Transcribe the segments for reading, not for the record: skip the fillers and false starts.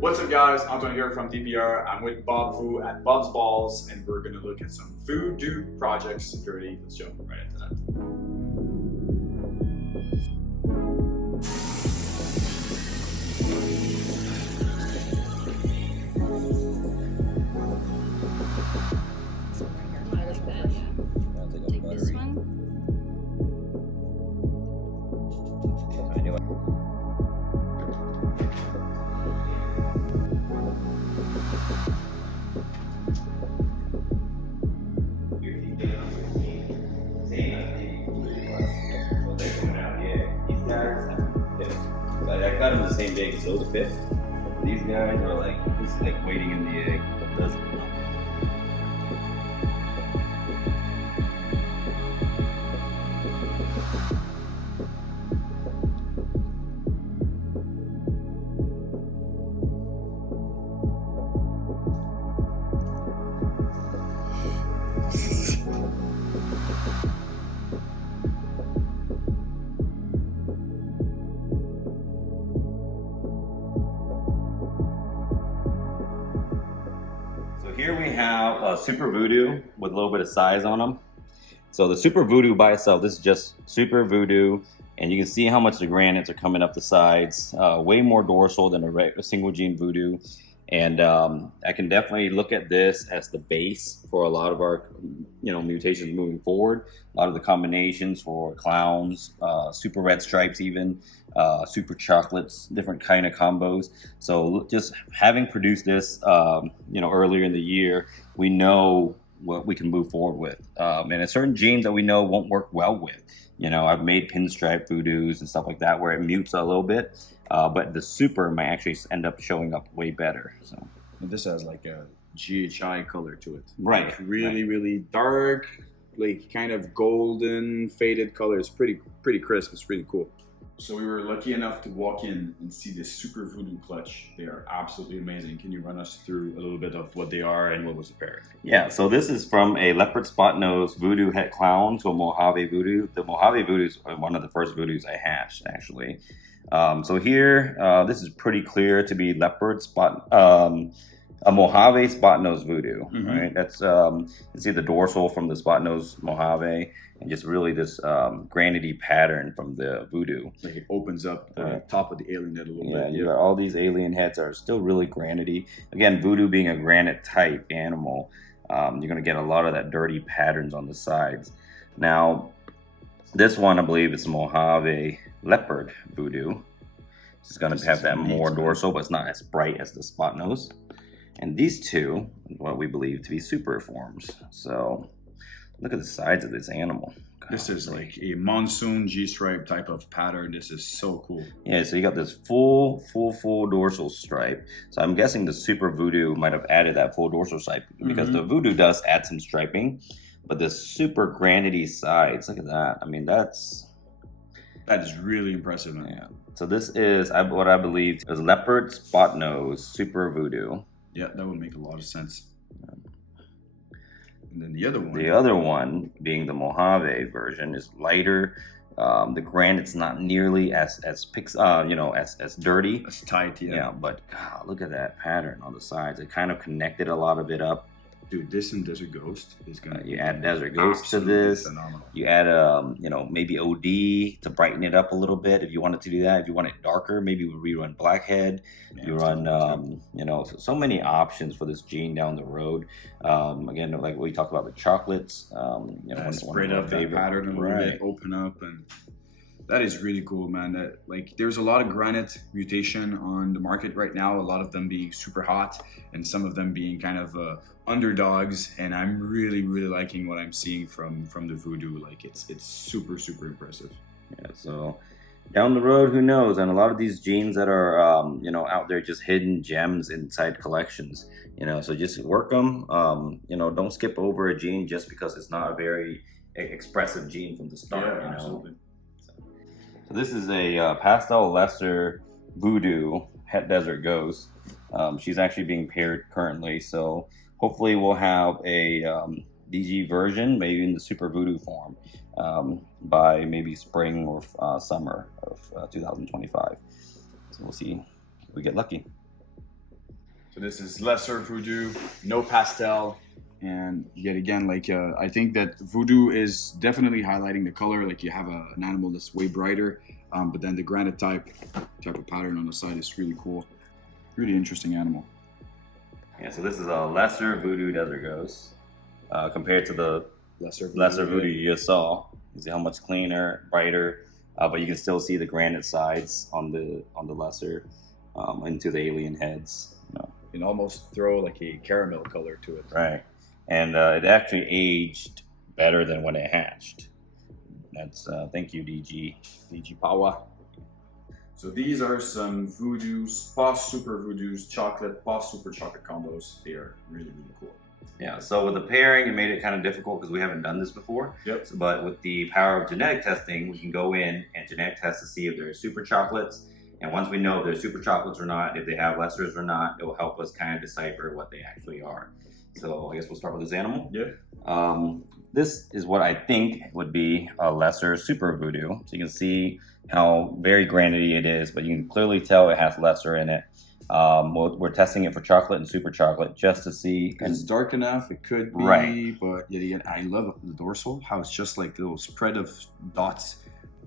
What's up guys, Anton here from DPR. I'm with Bob Vu at Bob's Balls and we're gonna look at some Voodoo projects. If you're ready, let's jump right into that. Take this one. I got them the same day because those fit. These guys are like just like waiting in the egg. Here we have a Super Voodoo with a little bit of size on them. So the Super Voodoo by itself, this is just Super Voodoo, and you can see how much the granites are coming up the sides. Way more dorsal than a single gene Voodoo. And I can definitely look at this as the base for a lot of our mutations moving forward. A lot of the combinations for clowns, super red stripes even, super chocolates, different kind of combos. So just having produced this earlier in the year, we know what we can move forward with. And there's certain genes that we know won't work well with. I've made pinstripe Voodoos and stuff like that where it mutes a little bit. But the super might actually end up showing up way better. So And this has like a GHI color to it. Right. Like really dark, like kind of golden, faded color. It's pretty crisp. It's pretty cool. So we were lucky enough to walk in and see this Super Voodoo clutch. They are absolutely amazing. Can you run us through a little bit of what they are and what was the pairing? Yeah, so this is from a leopard spot nose Voodoo het clown to a Mojave Voodoo. The Mojave Voodoo is one of the first Voodoos I hatched, actually. So here, this is pretty clear to be leopard spot, a Mojave spot nose Voodoo, right? That's you see the dorsal from the spot nose Mojave, and just really this granity pattern from the Voodoo. Like it opens up the top of the alien head a little bit. You got all these alien heads are still really granity. Again, Voodoo being a granite type animal, you're gonna get a lot of that dirty patterns on the sides. Now, this one I believe is Mojave leopard Voodoo. It's going to have that more dorsal, but it's not as bright as the spot nose. And these two, what we believe to be super forms. So look at the sides of this animal. This is like a monsoon G-stripe type of pattern. This is so cool. Yeah, so you got this full dorsal stripe. So I'm guessing the Super Voodoo might have added that full dorsal stripe because the Voodoo does add some striping, but the super granity sides, look at that. I mean, that is really impressive, man. Yeah. So this is what I believe is leopard spot nose Super Voodoo. Yeah, that would make a lot of sense. And then the other one. The other one, being the Mojave version, is lighter. The granite's not nearly as dirty. As tight, yeah. Yeah, but God, look at that pattern on the sides. It kind of connected a lot of it up. Dude, this and Desert Ghost is gonna. You add Desert Ghost to this. Phenomenal. You add maybe OD to brighten it up a little bit if you wanted to do that. If you want it darker, maybe we run Blackhead. Yeah, you run so many options for this gene down the road. Again, like we talked about the chocolates. Spread up that pattern a little bit, open up, and that is really cool, man. That there's a lot of granite mutation on the market right now. A lot of them being super hot, and some of them being kind of underdogs. And I'm really liking what I'm seeing from the Voodoo. Like it's super impressive. Yeah. So down the road, who knows? And a lot of these genes that are out there, just hidden gems inside collections. So just work them. Don't skip over a gene just because it's not a very expressive gene from the start. Yeah, absolutely. So this is a pastel lesser Voodoo het Desert Ghost. She's actually being paired currently, so hopefully we'll have a DG version, maybe in the Super Voodoo form, by maybe spring or summer of 2025. So we'll see if we get lucky. So this is lesser Voodoo, no pastel. And yet again, like I think that Voodoo is definitely highlighting the color. Like you have an animal that's way brighter, but then the granite type of pattern on the side is really cool. Really interesting animal. Yeah, so this is a lesser Voodoo desert ghost compared to the lesser Voodoo you just saw. You see how much cleaner, brighter, but you can still see the granite sides on the lesser into the alien heads. You know. You can almost throw like a caramel color to it. Right, and it actually aged better than when it hatched. That's thank you, DG Power. So these are some Voodoos, Boss Super Voodoos, chocolate, Boss Super chocolate combos. They are really, really cool. Yeah, so with the pairing, it made it kind of difficult because we haven't done this before. Yep. So, but with the power of genetic testing, we can go in and genetic test to see if they're super chocolates. And once we know if they're super chocolates or not, if they have lessers or not, it will help us kind of decipher what they actually are. So I guess we'll start with this animal. Yeah. This is what I think would be a lesser Super Voodoo. So you can see how very granity it is, but you can clearly tell it has lesser in it. We're testing it for chocolate and super chocolate just to see. It's dark enough, it could be, right. But yet again, I love the dorsal, how it's just like a little spread of dots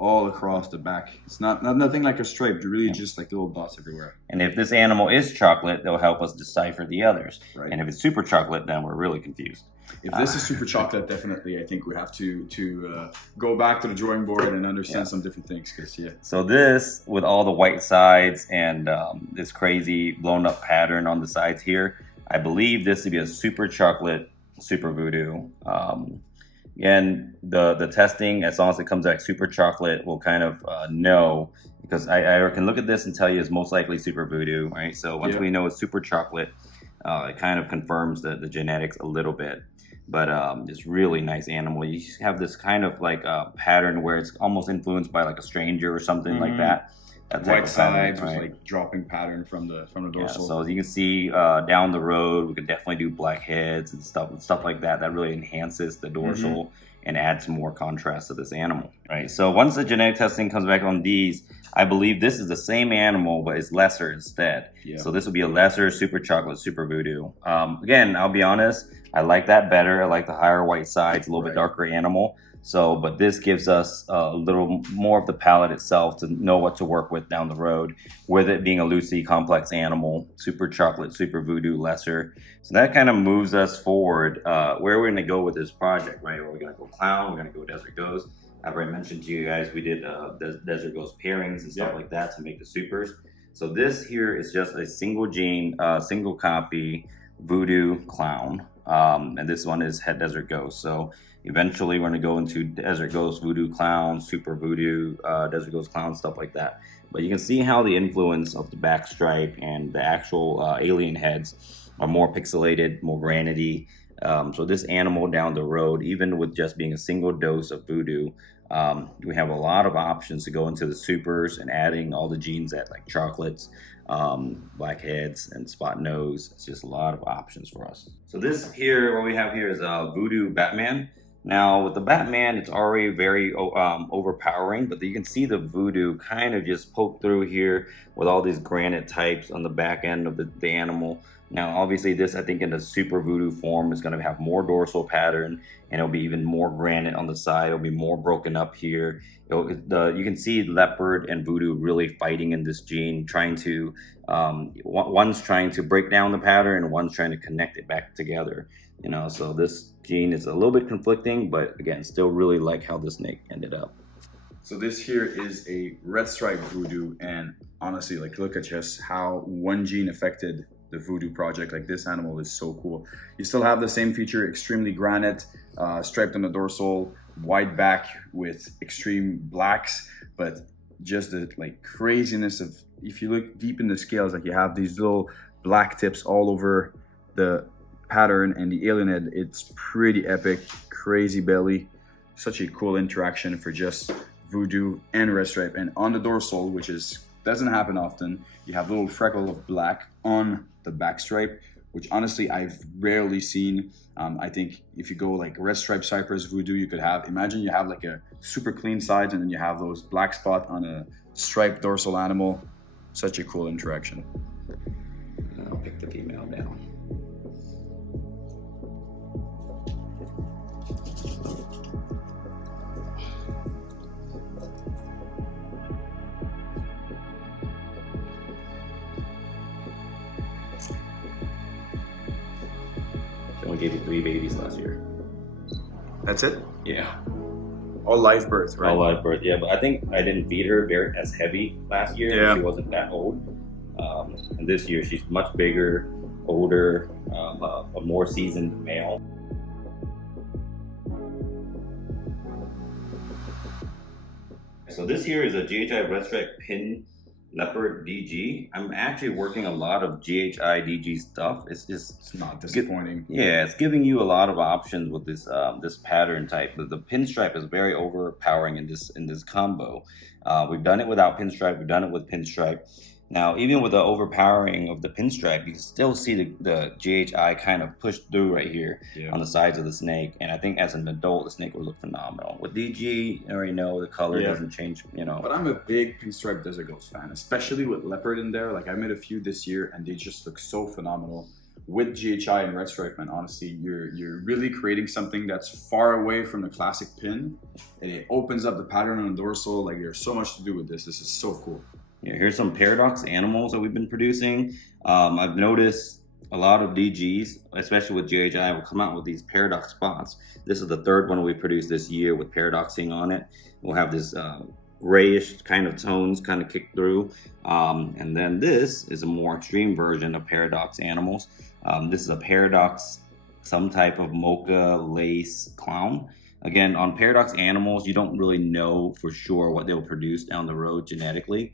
all across the back. It's nothing like a stripe, really just like little dots everywhere. And if this animal is chocolate, they'll help us decipher the others. Right. And if it's super chocolate, then we're really confused. If this is super chocolate, definitely I think we have to go back to the drawing board and understand some different things. So this, with all the white sides and this crazy blown up pattern on the sides here, I believe this to be a super chocolate Super Voodoo. And the testing, as long as it comes back super chocolate, we'll kind of know, because I can look at this and tell you it's most likely Super Voodoo, right? So once we know it's super chocolate, it kind of confirms the genetics a little bit. But it's really nice animal. You have this kind of like pattern where it's almost influenced by like a stranger or something like that. White sides with like dropping pattern from the dorsal. Yeah, so as you can see down the road, we could definitely do black heads and stuff like that. That really enhances the dorsal and adds more contrast to this animal, right? So once the genetic testing comes back on these, I believe this is the same animal, but it's lesser instead. Yeah. So this will be a lesser Super Chocolate Super Voodoo. Again, I'll be honest, I like that better. I like the higher white sides, a little bit darker animal. So, but this gives us a little more of the palette itself to know what to work with down the road, with it being a loosely complex animal, Super Chocolate, Super Voodoo, lesser. So that kind of moves us forward where we're going to go with this project, right? We're going to go clown, we're going to go desert ghost. I've already mentioned to you guys, we did desert ghost pairings and stuff like that to make the supers. So this here is just a single gene, single copy Voodoo clown. And this one is head desert ghost. So eventually we're going to go into desert ghost, Voodoo clown, Super Voodoo, desert ghost clown, stuff like that. But you can see how the influence of the back stripe and the actual alien heads are more pixelated, more granity. So this animal down the road, even with just being a single dose of Voodoo, we have a lot of options to go into the supers and adding all the genes that like chocolates, black heads, and spot nose. It's just a lot of options for us. So this here, what we have here is a Voodoo Batman. Now with the Batman, it's already very overpowering, but you can see the Voodoo kind of just poke through here with all these granite types on the back end of the animal. Now obviously this, I think in the Super Voodoo form, is going to have more dorsal pattern, and it'll be even more granite on the side. It'll be more broken up here. You can see Leopard and Voodoo really fighting in this gene, trying to, one's trying to break down the pattern and one's trying to connect it back together. You know, so this gene is a little bit conflicting, but again, still really like how this snake ended up. So this here is a red stripe Voodoo, and honestly, like look at just how one gene affected the Voodoo project. Like this animal is so cool. You still have the same feature, extremely granite, striped on the dorsal, wide back with extreme blacks, but just the like craziness of, if you look deep in the scales, like you have these little black tips all over the pattern and the alien head. It's pretty epic, crazy belly. Such a cool interaction for just Voodoo and red stripe. And on the dorsal, which doesn't happen often, you have a little freckle of black on the back stripe, which honestly I've rarely seen. I think if you go like red stripe Cypress Voodoo, you could have, imagine you have like a super clean sides and then you have those black spot on a striped dorsal animal. Such a cool interaction. I'll pick the female. She only gave you 3 babies last year. That's it? Yeah. All live birth, right? All live birth, yeah. But I think I didn't feed her as heavy last year. Yeah. She wasn't that old. And this year she's much bigger, older, a more seasoned male. So this here is a GHI redstripe pin leopard DG. I'm actually working a lot of GHI DG stuff. It's not disappointing. Yeah, it's giving you a lot of options with this this pattern type. But the pinstripe is very overpowering in this combo. We've done it without pinstripe. We've done it with pinstripe. Now, even with the overpowering of the pinstripe, you can still see the GHI kind of push through right here on the sides of the snake. And I think as an adult, the snake will look phenomenal. With DG, you already know the color doesn't change, you know. But I'm a big pinstripe desert ghost fan, especially with leopard in there. Like I made a few this year and they just look so phenomenal. With GHI and redstripe, man, honestly, you're really creating something that's far away from the classic pin. And it opens up the pattern on the dorsal. Like there's so much to do with this. This is so cool. Yeah, here's some paradox animals that we've been producing. I've noticed a lot of DGs, especially with GHI, will come out with these paradox spots. This is the 3rd one we produced this year with paradoxing on it. We'll have this grayish kind of tones kind of kick through. And then this is a more extreme version of paradox animals. This is a paradox, some type of mocha lace clown. Again, on paradox animals, you don't really know for sure what they'll produce down the road genetically.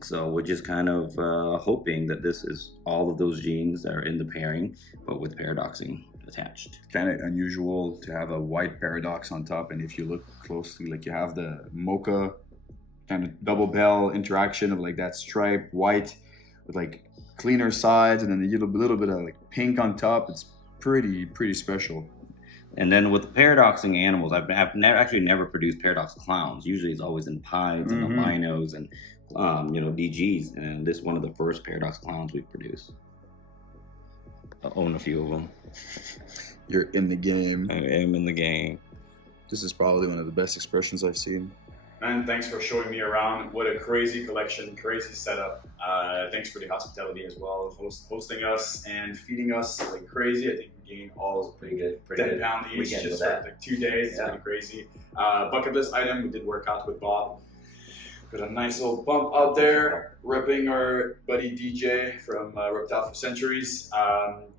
So we're just kind of hoping that this is all of those genes that are in the pairing, but with paradoxing attached. Kind of unusual to have a white paradox on top. And if you look closely, like you have the mocha kind of double bell interaction of like that stripe white with like cleaner sides and then a little bit of like pink on top. It's pretty special. And then with paradoxing animals, I've never produced paradox clowns. Usually it's always in pies and albinos and you know, DGs. And this is one of the first paradox clowns we've produced. I own a few of them. You're in the game. I am in the game. This is probably one of the best expressions I've seen. Man, thanks for showing me around. What a crazy collection, crazy setup. Thanks for the hospitality as well, hosting us and feeding us like crazy. I think we gained all pretty good 10 pounds each just for like 2 days. It's pretty crazy. Bucket list item, we did work out with Bob. Got a nice little bump out there, repping our buddy DJ from Reptile for Centuries.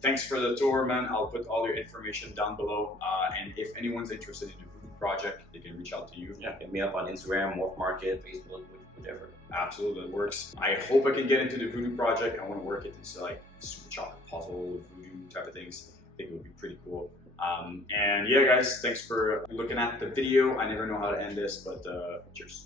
Thanks for the tour, man. I'll put all your information down below. And if anyone's interested in the Voodoo project, they can reach out to you. Yeah, hit me up on Instagram, Morph Market, Facebook, whichever. Absolutely, that works. I hope I can get into the Voodoo project. I want to work it into like super chocolate puzzle, Voodoo type of things. I think it would be pretty cool. And yeah, guys, thanks for looking at the video. I never know how to end this, but cheers.